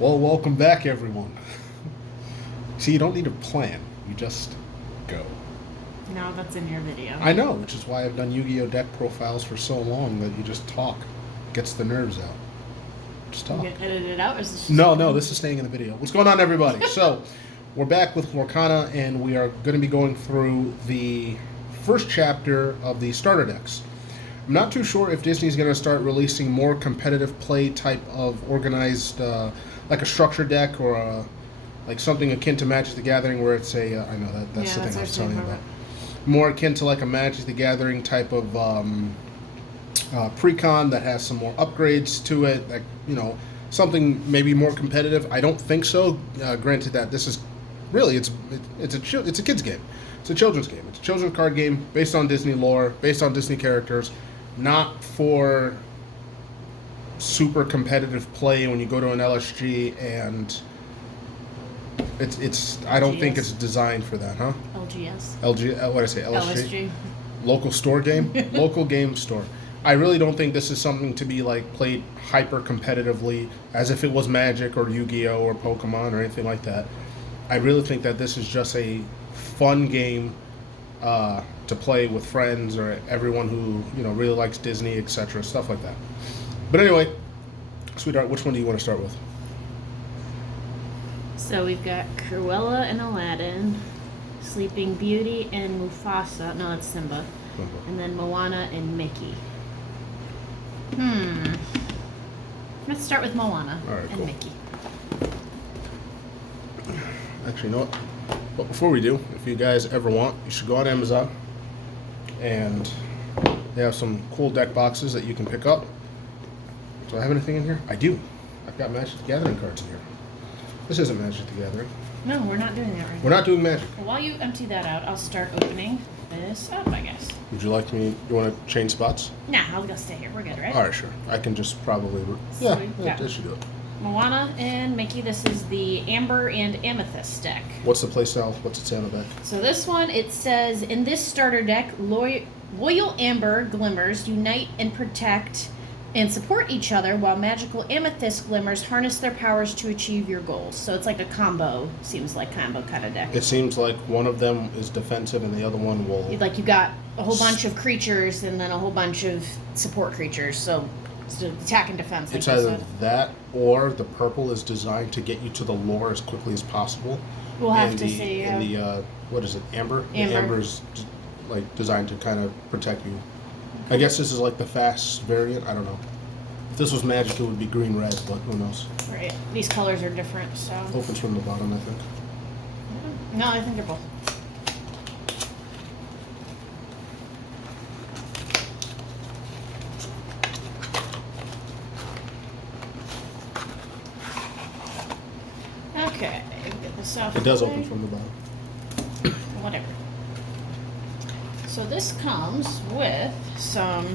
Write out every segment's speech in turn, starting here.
Well, welcome back, everyone. See, you don't need a plan. You just go. No, that's in your video. I know, which is why I've done Yu-Gi-Oh! Deck profiles for so long that you just talk. Gets the nerves out. Just talk. You get edited out? Or is this just No, this is staying in the video. What's going on, everybody? So, we're back with Lorcana, and we are going to be going through the first chapter of the starter decks. I'm not too sure if Disney's going to start releasing more competitive play type of organized, like a structure deck or like something akin to Magic the Gathering, where it's a. I know that's the thing I was telling you about. More akin to like a Magic the Gathering type of pre-con that has some more upgrades to it. That something maybe more competitive. I don't think so. Granted that this is really it's a kid's game. It's a children's game. It's a children's card game based on Disney lore, based on Disney characters, not for super competitive play when you go to an LSG, and it's I don't think it's designed for that, huh? LGS. What did I say? LSG. Local store game? Local game store. I really don't think this is something to be like played hyper competitively as if it was Magic or Yu-Gi-Oh! Or Pokemon or anything like that. I really think that this is just a fun game to play with friends or everyone who really likes Disney, etc., stuff like that. But anyway, sweetheart, which one do you want to start with? So we've got Cruella and Aladdin, Sleeping Beauty and Mufasa. No, that's Simba. And then Moana and Mickey. Let's start with Moana and cool. Mickey. Actually, you know what? But before we do, if you guys ever want, you should go on Amazon, and they have some cool deck boxes that you can pick up. Do I have anything in here? I do. I've got Magic the Gathering cards in here. This isn't Magic the Gathering. No, we're not doing that right now. We're not doing Magic. Well, while you empty that out, I'll start opening this up, I guess. Would you like me? You want to change spots? Nah, I'll go stay here. We're good, right? All right, sure. I can just probably. Yeah, that should do it. Moana and Mickey, this is the Amber and Amethyst deck. What's the playstyle? What's it say on the back? So this one, it says, in this starter deck, loyal Amber Glimmers unite and protect and support each other, while magical Amethyst Glimmers harness their powers to achieve your goals. So it's like a combo, seems like combo kind of deck. It seems like one of them is defensive and the other one will... Like you got a whole bunch of creatures and then a whole bunch of support creatures, so it's attack and defense. Like it's either that or the purple is designed to get you to the lore as quickly as possible. We'll have to see. In the, what is it, Amber? Amber. The Amber is like designed to kind of protect you. I guess this is like the fast variant. I don't know. If this was Magic, it would be green-red, but who knows? Right. These colors are different, so... Opens from the bottom, I think. No, I think they're both. Okay, get this off. It does open from the bottom. Whatever. So this comes with some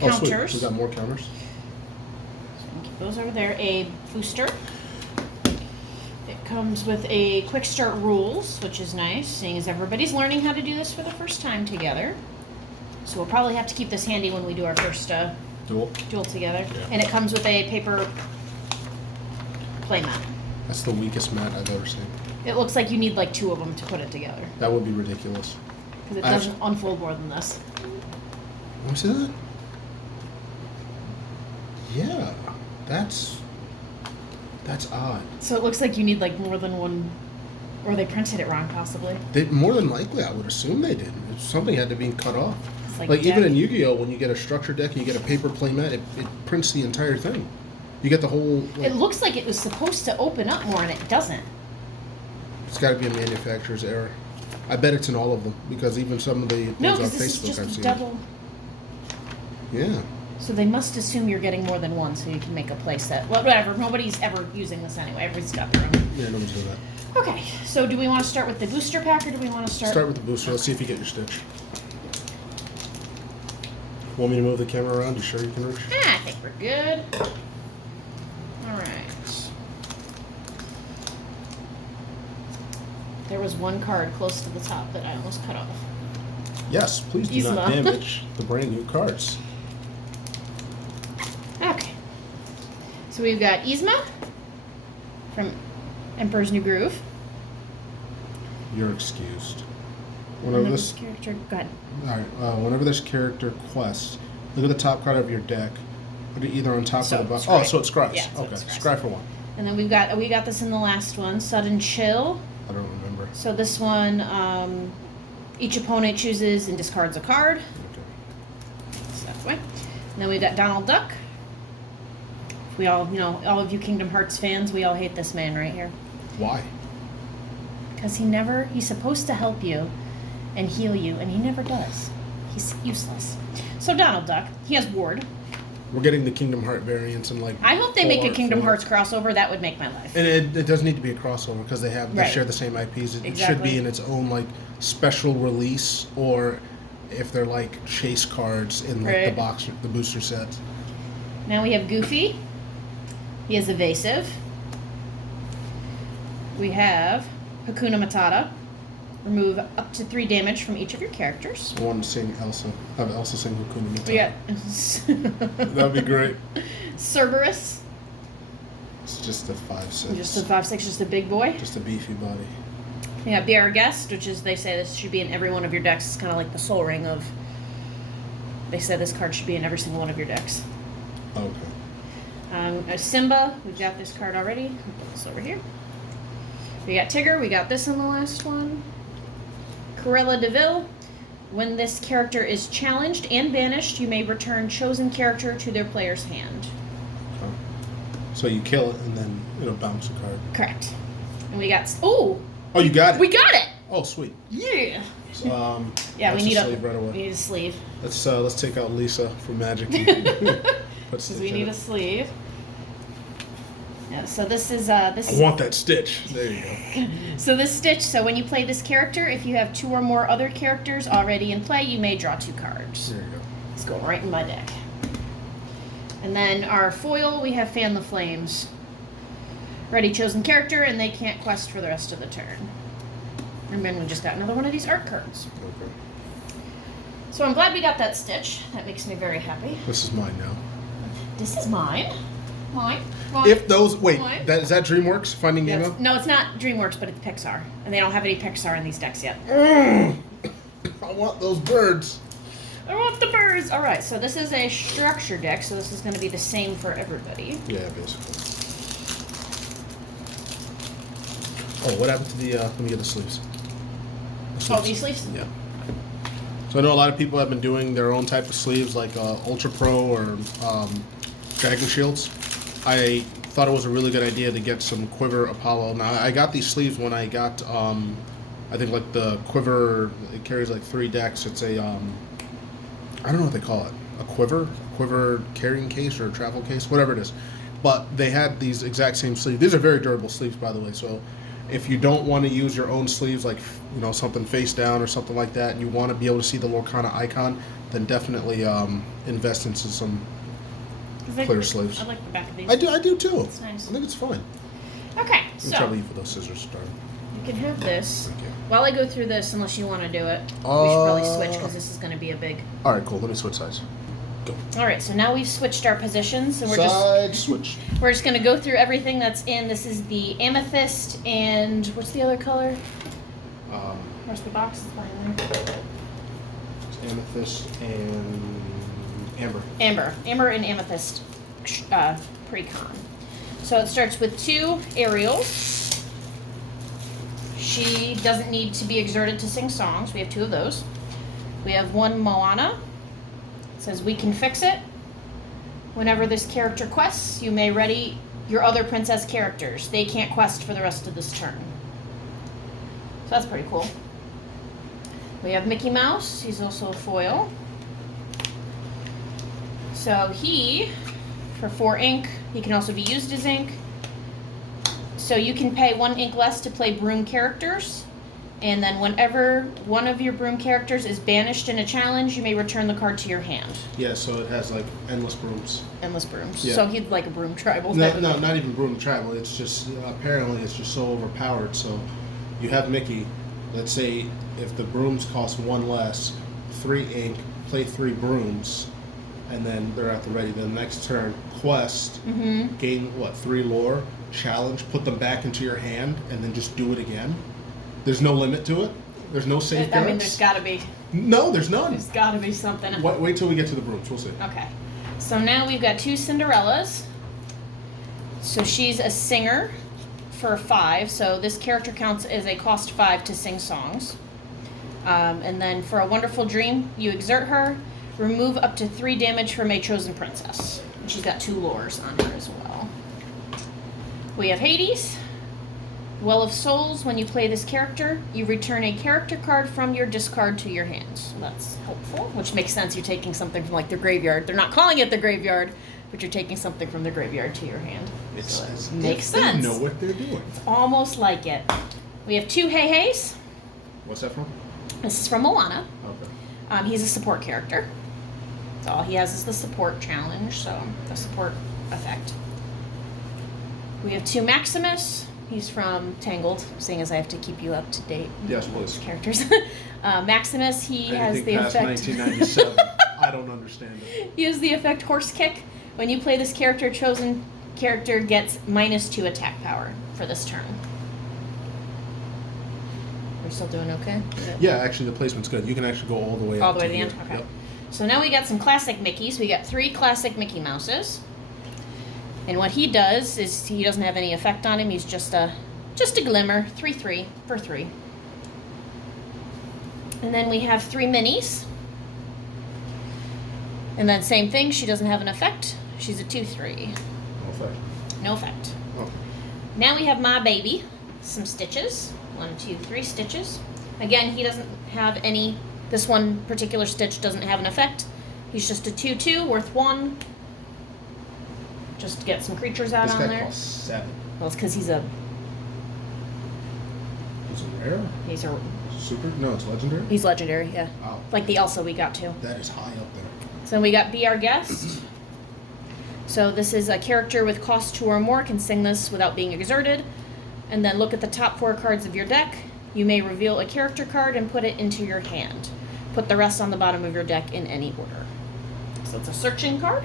counters. Sweet. We got more counters. So keep those over there. A booster. It comes with a quick start rules, which is nice, seeing as everybody's learning how to do this for the first time together. So we'll probably have to keep this handy when we do our first duel together. Yeah. And it comes with a paper play mat. That's the weakest mat I've ever seen. It looks like you need like 2 of them to put it together. That would be ridiculous. Because it doesn't unfold more than this. Let me see that. Yeah, that's odd. So it looks like you need like more than one, or they printed it wrong possibly. More than likely, I would assume they did. Something had to be cut off. It's like even in Yu-Gi-Oh, when you get a structure deck and you get a paper playmat, it prints the entire thing. You get the whole... it looks like it was supposed to open up more and it doesn't. It's got to be a manufacturer's error. I bet it's in all of them, because even some of the things on Facebook I've seen. Double. Yeah. So they must assume you're getting more than one so you can make a play set. Well, whatever. Nobody's ever using this anyway. Everybody's got their own. Yeah, nobody's doing that. Okay. So do we want to start with the booster pack or do we want to start... Start with the booster. Let's see if you get your Stitch. Want me to move the camera around? You sure you can reach? I think we're good. Alright. There was one card close to the top that I almost cut off. Yes, please do not damage the brand new cards. Okay. So we've got Yzma, from Emperor's New Groove. You're excused. Whenever this character, go ahead. Alright, whenever this character quests, look at the top card of your deck. Put it either on top or the bottom. Oh, so it's scries. Yeah, so okay, it's scries. Scry for one. And then we got this in the last one, Sudden Chill. I don't remember. So this one, each opponent chooses and discards a card. Okay. So that's why. And then we got Donald Duck. We all, all of you Kingdom Hearts fans, we all hate this man right here. Why? Because he's supposed to help you and heal you, and he never does. He's useless. So Donald Duck, he has Ward. We're getting the Kingdom Heart variants and I hope they make a Kingdom Hearts crossover. That would make my life. And it does need to be a crossover because they share the same IPs. It should be in its own special release, or if they're chase cards in the booster sets. Now we have Goofy. He is evasive. We have Hakuna Matata. Remove up to 3 damage from each of your characters. I want to sing Elsa. Have Elsa sing Hakuna Matata. Yeah. That'd be great. Cerberus. It's just a 5/6. Just a 5/6, just a big boy. Just a beefy body. We have Be Our Guest, which is, they say this should be in every one of your decks. It's kind of like the Soul Ring of... They say this card should be in every single one of your decks. Okay. Simba, we've got this card already. I'll put this over here. We got Tigger, we got this in the last one. Cruella de Vil. When this character is challenged and banished, you may return chosen character to their player's hand. Okay. So you kill it and then it'll bounce a card. Correct. And we got... Oh, you got it. we got it! Oh, sweet. Yeah. So, yeah, we need a sleeve right away. We need a sleeve. Let's take out Lisa from Magic. Because we need a sleeve. Yeah, so this is this. I want that Stitch. There you go. So this Stitch. So when you play this character, if you have 2 or more other characters already in play, you may draw 2 cards. There you go. It's going right in my deck. And then our foil, we have Fan the Flames. Ready chosen character, and they can't quest for the rest of the turn. And then we just got another one of these art cards. Okay. So I'm glad we got that Stitch. That makes me very happy. This is mine now. This is mine. Mine. If those is Mine. that DreamWorks Finding Nemo? No, it's not DreamWorks, but it's Pixar, and they don't have any Pixar in these decks yet. I want those birds. I want the birds. All right, so this is a structure deck, so this is going to be the same for everybody. Yeah, basically. Oh, what happened to the? Let me get the sleeves. Oh, these sleeves. Yeah. So I know a lot of people have been doing their own type of sleeves, like Ultra Pro or Dragon Shields. I thought it was a really good idea to get some Quiver Apollo. Now, I got these sleeves when I got, I think, the Quiver, it carries 3 decks. It's a, I don't know what they call it, a quiver carrying case or a travel case, whatever it is. But they had these exact same sleeves. These are very durable sleeves, by the way. So if you don't want to use your own sleeves, something face down or something like that, and you want to be able to see the Lorcana icon, then definitely invest into some clear sleeves. I like the back of these. I do too. It's nice. I think it's fun. Okay, Let me so trouble you for those scissors, darling. you can have this. Thank you. While I go through this, unless you want to do it, we should probably switch because this is going to be a big... All right, cool. Let me switch sides. Go. All right, so now we've switched our positions, and Switch. we're just going to go through everything that's in. This is the Amethyst, and what's the other color? Where's the box? It's behind there. It's Amethyst and Amber. Amber and Amethyst pre-con. So it starts with 2 Ariels. She doesn't need to be exerted to sing songs. We have 2 of those. We have 1 Moana. It says we can fix it. Whenever this character quests, you may ready your other princess characters. They can't quest for the rest of this turn. So that's pretty cool. We have Mickey Mouse. He's also a foil. So he, for 4 ink, he can also be used as ink. So you can pay 1 ink less to play broom characters. And then whenever one of your broom characters is banished in a challenge, you may return the card to your hand. Yeah, so it has endless brooms. Endless brooms. Yeah. So he'd like a broom tribal. No, not even broom tribal. It's just, apparently it's just so overpowered. So you have Mickey. Let's say if the brooms cost 1 less, 3 ink, play 3 brooms, and then they're at the ready. Then next turn, quest, gain 3 lore, challenge, put them back into your hand, and then just do it again? There's no limit to it? There's no safeguards? I mean, there's got to be. No, there's none. There's got to be something. Wait till we get to the brooms. We'll see. Okay. So now we've got 2 Cinderellas. So she's a singer for 5. So this character counts as a cost 5 to sing songs. And then for a wonderful dream, you exert her. Remove up to 3 damage from a chosen princess. And she's got 2 lures on her as well. We have Hades. Well of Souls, when you play this character, you return a character card from your discard to your hand. So that's helpful, which makes sense. You're taking something from like the graveyard. They're not calling it the graveyard, but you're taking something from the graveyard to your hand. It's makes sense. They know what they're doing. It's almost like it. We have 2 Hey Heys. What's that from? This is from Moana. Okay. He's a support character. So all he has is the support challenge, so the support effect. We have 2 Maximus. He's from Tangled, seeing as I have to keep you up to date. Yes, please. Characters. Maximus, he has the past effect. 1997. I don't understand it. He has the effect Horse Kick. When you play this character, chosen character gets -2 attack power for this turn. We're still doing okay? Yeah, actually, the placement's good. You can actually go all the way All up the way to the here. end? Okay. Yep. So now we got some classic Mickeys. We got 3 classic Mickey Mouses. And what he does is he doesn't have any effect on him. He's just a glimmer. 3/3 for 3. And then we have 3 minis. And then same thing. She doesn't have an effect. She's a 2/3. No effect. No effect. Oh. Now we have my baby. Some stitches. 1, 2, 3 stitches. Again, he doesn't have any. This one particular stitch doesn't have an effect. He's just a 2/2 worth 1. Just to get some creatures out This on guy there. costs 7. Well, it's because Is it rare? he's Super? No, it's legendary? legendary, yeah. Wow. Like the Elsa we got too. That is high up there. So then we got Be Our Guest. So this is a character with cost 2 or more can sing this without being exerted. And then look at the top 4 cards of your deck. You may reveal a character card and put it into your hand. Put the rest on the bottom of your deck in any order. So it's a searching card.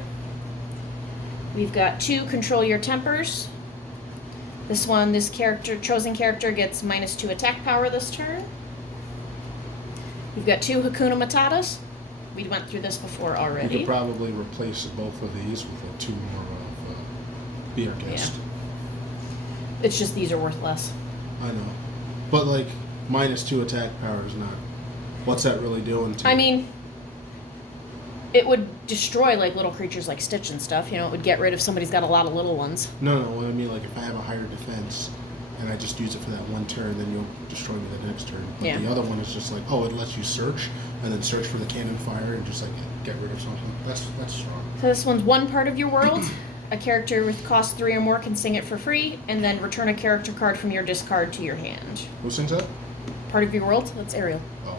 We've got 2 Control Your Tempers. This chosen character gets -2 attack power this turn. We've got 2 Hakuna Matatas. We went through this before You already. could probably replace both of these with 2 more of Be Our Guest. It's just these are worth less. I know. But, like, -2 attack power is not... What's that really doing to I mean, it would destroy like little creatures like Stitch and stuff. You know, it would get rid of somebody's got a lot of little ones. No, I mean, like, if I have a higher defense and I just use it for that one turn, then you'll destroy me the next turn. But Yeah. the other one is just like, oh, it lets you search and then search for the cannon fire and just, like, get rid of something. That's strong. So this one's one part of your world. A character with cost 3 or more can sing it for free, and then return a character card from your discard to your hand. Who sings that? Part of your world? That's Ariel. Oh,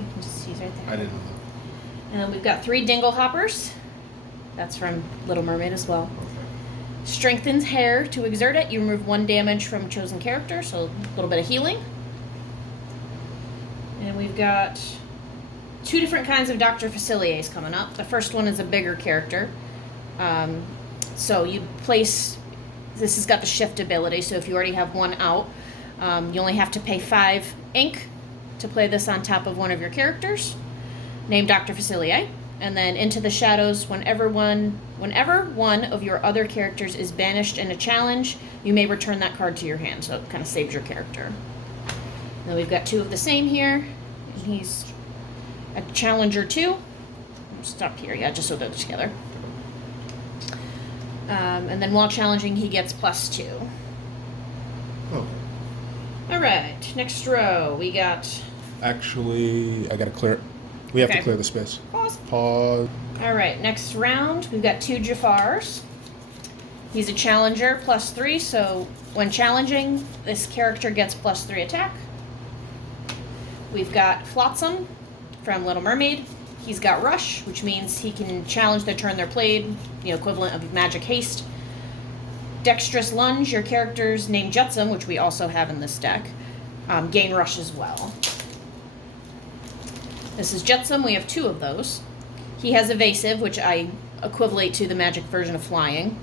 You can just see it right there. I didn't know that. And then we've got 3 Dingle Hoppers. That's from Little Mermaid as well. Okay. Strengthens hair. To exert it, you remove 1 damage from chosen character, so a little bit of healing. And we've got 2 different kinds of Dr. Faciliers coming up. The first one is a bigger character. So you place, this has got the shift ability, so if you already have 1 out, you only have to pay 5 ink to play this on top of one of your characters. Name Dr. Facilier. And then Into the Shadows, whenever one of your other characters is banished in a challenge, you may return that card to your hand, so it kind of saves your character. Then we've got 2 of the same here. And he's a Challenger 2. Stop here, yeah, just so they're together. And then while challenging, he gets +2. Okay. All right, next row, we got... Actually, I gotta clear. We have Okay. to clear the space. Pause. Pause. All right, next round, we've got 2 Jafars. He's a Challenger +3, so when challenging, this character gets +3 attack. We've got Flotsam from Little Mermaid. He's got Rush, which means he can challenge the turn they're played, equivalent of Magic Haste. Dexterous Lunge, your character's named Jetsam, which we also have in this deck, gain Rush as well. This is Jetsam, we have 2 of those. He has Evasive, which I equivalent to the Magic version of flying.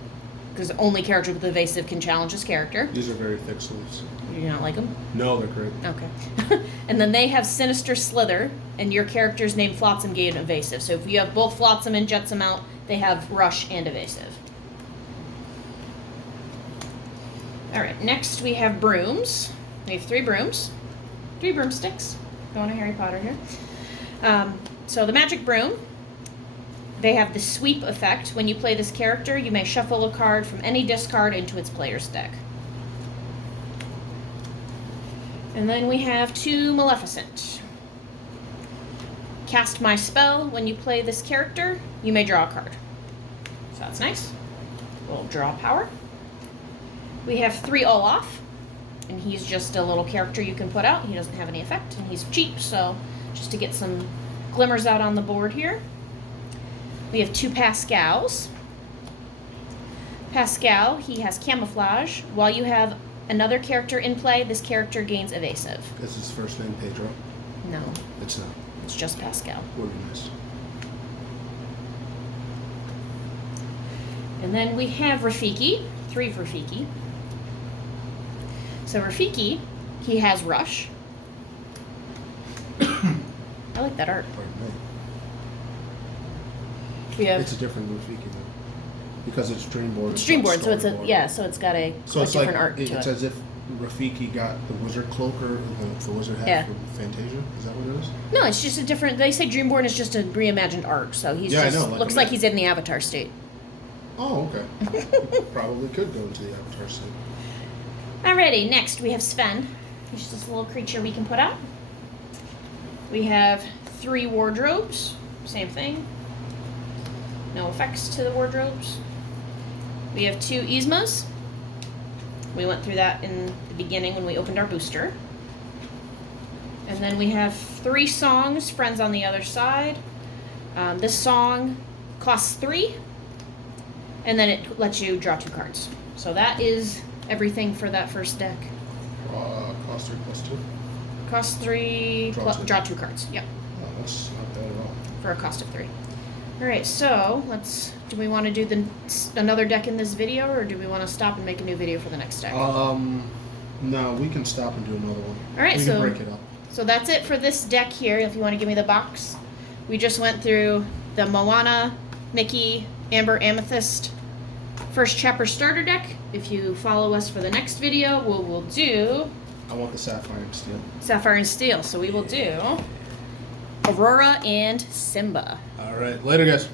because only characters with evasive can challenge this character. These are very thick sleeves. You do not like them? No, they're great. Okay. And then they have Sinister Slither, and your character's name Flotsam gain evasive. So if you have both Flotsam and Jetsam out, they have rush and evasive. Alright, next we have brooms. We have 3 brooms. 3 broomsticks. Going to Harry Potter here. So the magic broom, they have the sweep effect. When you play this character, you may shuffle a card from any discard into its player's deck. And then we have 2 Maleficent. Cast my spell. When you play this character, you may draw a card. So that's nice. We'll draw power. We have 3 Olaf, and he's just a little character you can put out. He doesn't have any effect, and he's cheap, so just to get some glimmers out on the board here. We have 2 Pascals. Pascal, he has camouflage. While you have another character in play, this character gains evasive. Is his first name Pedro? No, It's not. it's just Pascal. Would be nice. And then we have Rafiki, 3 Rafiki. So Rafiki, he has rush. I like that art. Pardon me. We have It's a different Rafiki though. Because it's Dreamboard. it's Dreamboard, so it's a Storyboard. so it's got a So it's like different art to it's it. as if Rafiki got the wizard cloak or the wizard hat Yeah. from Fantasia. Is that what it is? No, it's just a different. They say Dreamborn is just a reimagined art, so he's Yeah, I just know, like looks a like man. he's in the Avatar state. Oh, okay. Probably could go into the Avatar suit. Alrighty, next we have Sven. He's just a little creature we can put out. We have 3 wardrobes. Same thing. No effects to the wardrobes. We have 2 Yzmas. We went through that in the beginning when we opened our booster. And then we have 3 songs, Friends on the Other Side. This song costs 3, and then it lets you draw 2 cards. So that is everything for that first deck. Cost 3 plus 2. Cost 3, Draw 2. draw 2 cards. Yep, Oh, that's not bad at all. for a cost of 3. All right, so do we want to do another deck in this video, or do we want to stop and make a new video for the next deck? No, we can stop and do another one. All right, we so can break it up. So that's it for this deck here. If you want to give me the box, we just went through the Moana, Mickey, Amber, Amethyst first chapter starter deck. If you follow us for the next video, we'll do I want the Sapphire and Steel. Sapphire and Steel. So we will do Aurora and Simba. All right, later, guys.